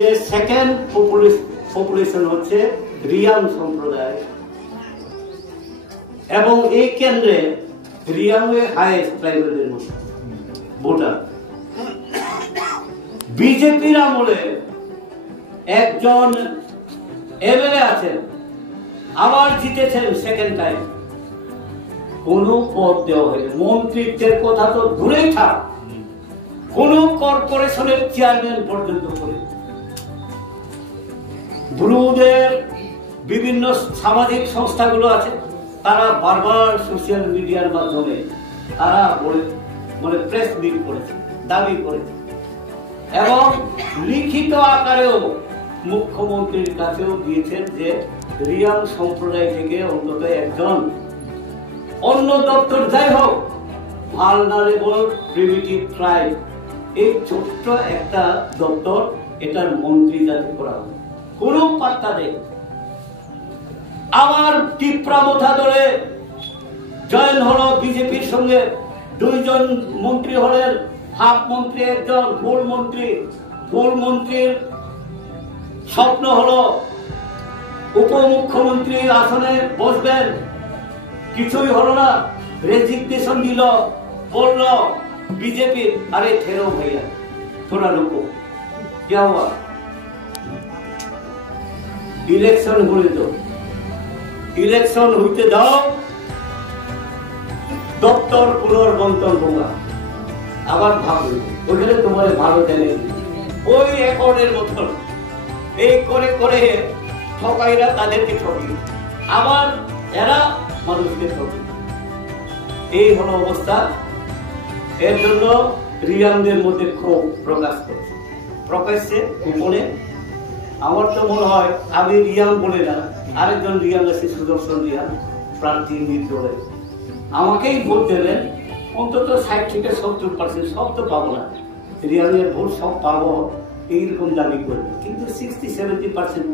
Second population হচ্ছে রিয়াং সম্প্রদায় এবং এই কেন্দ্রে রিয়াংয়ে হাইয়েস্ট ট্রাইবেলের মধ্যে ভোটার। বিজেপির আমলে একজন এমএলএ আছেন, আবার জিতেছেন সেকেন্ড টাইম, কোন পদ দেওয়া হয়নি। মন্ত্রিত্বের কথা তো দূরেই থাক, কোন কর্পোরেশনের চেয়ারম্যান পর্যন্ত করে। ব্রুদের বিভিন্ন সামাজিক সংস্থাগুলো আছে, তারা বারবার সোশ্যাল মিডিয়ার মাধ্যমে তারা মানে প্রেস মিট করেছে, দাবি করেছে এবং লিখিত আকারেও মুখ্যমন্ত্রীর কাছেও দিয়েছেন যে রিয়াং সম্প্রদায় থেকে অন্তত একজন, অন্য দপ্তর যাই হোক, ভালনারেবল প্রিমিটিভ ট্রাইব, এই ছোট্ট একটা দপ্তর, এটার মন্ত্রী যাতে করা হবে, কোন পাত্তা নেই। আমার টিপ্রামথা দলে জয়েন হলো বিজেপির সঙ্গে, দুইজন মন্ত্রী হলেন, হাফ মন্ত্রী একজন, ফুল মন্ত্রীর স্বপ্ন হলো উপমুখ্যমন্ত্রী আসনে বসবেন, কিছুই হলো না, রেজিগনেশন দিল, বলল বিজেপি, আরে ঠেরো ভাইয়া থোড়া রুকো, क्या हुआ? ইলেকশন হলে তো ইলেকশন হইতে দাও, দপ্তর পুনর্বন্টন হোগা, আবার ভাববে ওখানে তোমার ভালো দেয়, ওই অ্যাকর্ডের মতন এই করে করে ঠকাইরা তাদেরকে ঠকি, আবার এরা মানুষকে ঠকি। এই হলো অবস্থা। এর জন্য রিয়াংদের মধ্যে ক্ষোভ প্রকাশ করছে, প্রকাশ্যে গোপনে। আমার তো মনে হয় আমি রিয়াং বলে না, আরেকজন রিয়াং আছে, সুদর্শন রিয়াং, প্রার্থী নির্দলে, আমাকেই ভোট দেবেন, অন্তত 60 থেকে 70%, সব তো পাবো না, রিয়াংয়ের ভোট সব পাবো এইরকম দাবি করবে, কিন্তু 60-70%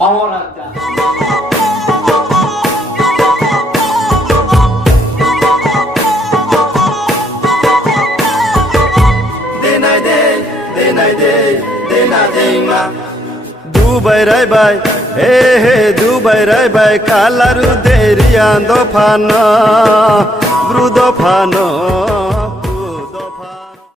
পাওয়ার একটা। Dubai rai bai, hey Dubai rai bai, kalaru deriando fano, brudo fano.